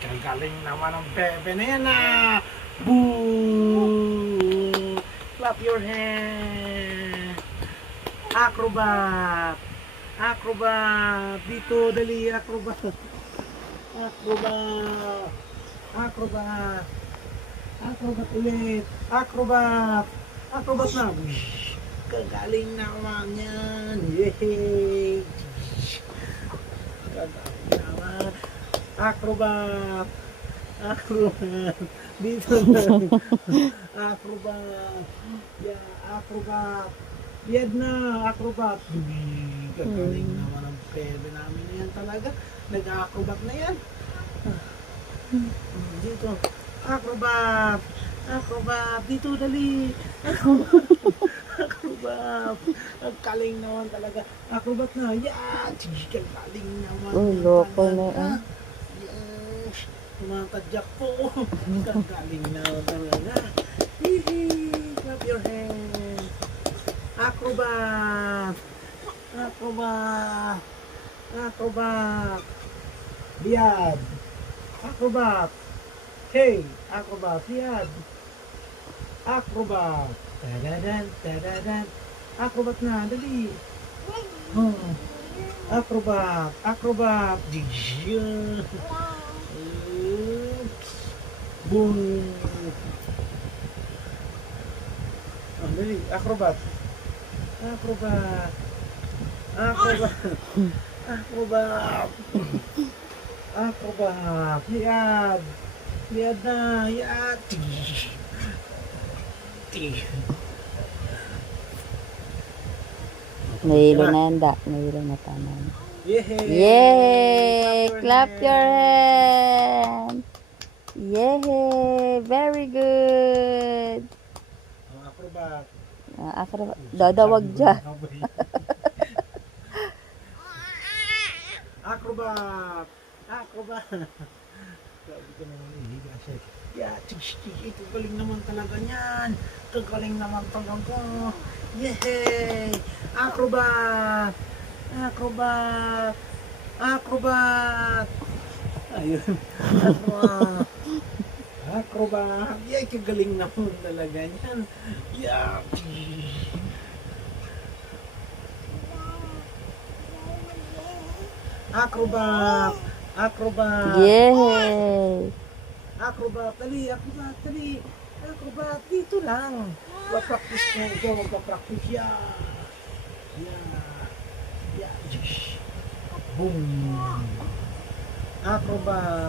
Gagaling naman ang bebe na yan ah. Boom! Clap your hand. Acrobat. Acrobat. Dito, dali. Acrobat. Acrobat. Acrobat. Acrobat ulit. Acrobat. Acrobat na. Gagaling naman yan. Yay! Gagaling naman. Acrobat. Acrobat. Dito na. Acrobat. Yeah, acrobat. Yan na, acrobat. Gagaling naman ang pwede namin na yan talaga. Nag-acrobat na yan. Dito. Acrobat. Acrobat. Dito, dali. Acrobat. Ang galing naman talaga. Acrobat na. Yan. Gagaling naman. Loko na talaga. Yes. Tumatadyak po. Gagaling naman talaga. Hihi. Clap your hands. Acrobat. Acrobat. Acrobat. Biyad. Acrobat. Hey, acrobat. Biyad. Acrobat. Tadadan, tadadan. Acrobat na, dali. Oh. Acrobat. Acrobat. Boom. Oh, dali. Acrobat. Acrobat. Acrobat. Acrobat. Acrobat. Liad. Liad na. Liad. Nahilo na handa. Nahilo na tanan. Yay! Yay! Clap your hand! Yay! Very good! Oh, acrobat. Acrobat. Dadawag dyan. Acrobat! Acrobat! Sabi ko naman ihiga siya. Yeah, ito galing naman talaga niyan. Galing naman talaga. Yay! Acrobat! Acrobat! Acrobat! Ayun. Acrobat! Acrobat! Yay! Kagaling naman talaga niyan. Yeah! Acrobat! Acrobat! Yay! Acrobat, dali, acrobat, dali. Acrobat, dito lang. Mag-practice ko ito, mag-practice yan. Yan. Yan. Boom. Acrobat.